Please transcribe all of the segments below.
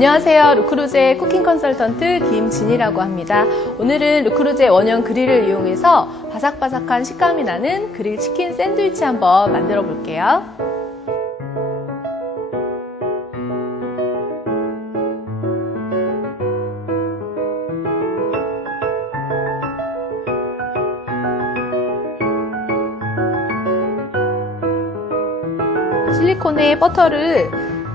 안녕하세요. 루크루제 쿠킹 컨설턴트 김진이라고 합니다. 오늘은 루크루제 원형 그릴을 이용해서 바삭바삭한 식감이 나는 그릴 치킨 샌드위치 한번 만들어 볼게요. 실리콘에 버터를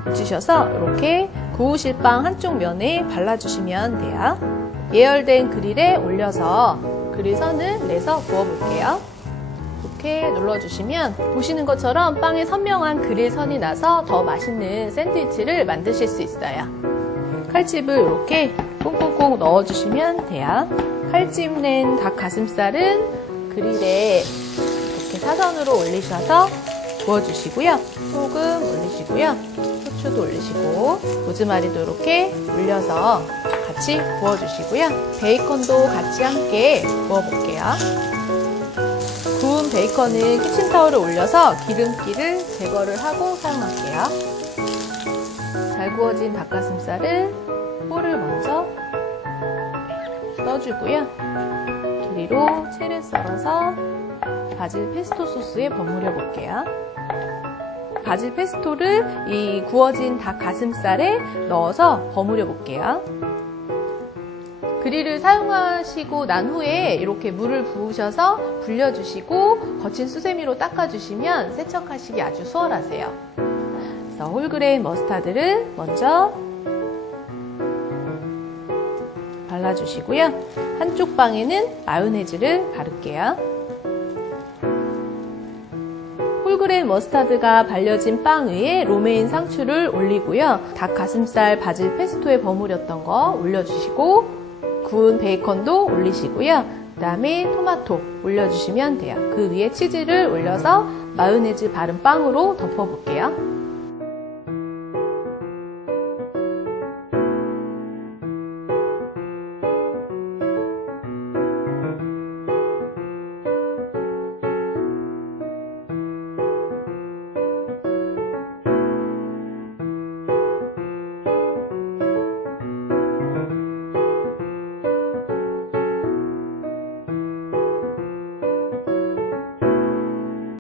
묻히셔서 이렇게 구우실 빵 한쪽 면에 발라주시면 돼요. 예열된 그릴에 올려서 그릴 선을 내서 구워볼게요. 이렇게 눌러주시면 보시는 것처럼 빵에 선명한 그릴 선이 나서 더 맛있는 샌드위치를 만드실 수 있어요. 칼집을 이렇게 꽁꽁꽁 넣어주시면 돼요. 칼집 낸 닭 가슴살은 그릴에 이렇게 사선으로 올리셔서 구워주시고요. 소금 올리시고요. 후추도 올리시고 로즈마리도 이렇게 올려서 같이 구워주시고요. 베이컨도 같이 함께 구워볼게요. 구운 베이컨은 키친타올을 올려서 기름기를 제거를 하고 사용할게요. 잘 구워진 닭가슴살을 뽀를 먼저 떠주고요. 길이로 채를 썰어서 바질 페스토 소스에 버무려 볼게요. 바질 페스토를 이 구워진 닭 가슴살에 넣어서 버무려 볼게요. 그릴을 사용하시고 난 후에 이렇게 물을 부으셔서 불려주시고 거친 수세미로 닦아주시면 세척하시기 아주 수월하세요. 그래서 홀그레인 머스타드를 먼저 발라주시고요. 한쪽 방에는 마요네즈를 바를게요. 홀그레인 머스타드가 발려진 빵 위에 로메인 상추를 올리고요. 닭 가슴살 바질 페스토에 버무렸던 거 올려주시고 구운 베이컨도 올리시고요. 그 다음에 토마토 올려주시면 돼요. 그 위에 치즈를 올려서 마요네즈 바른 빵으로 덮어볼게요.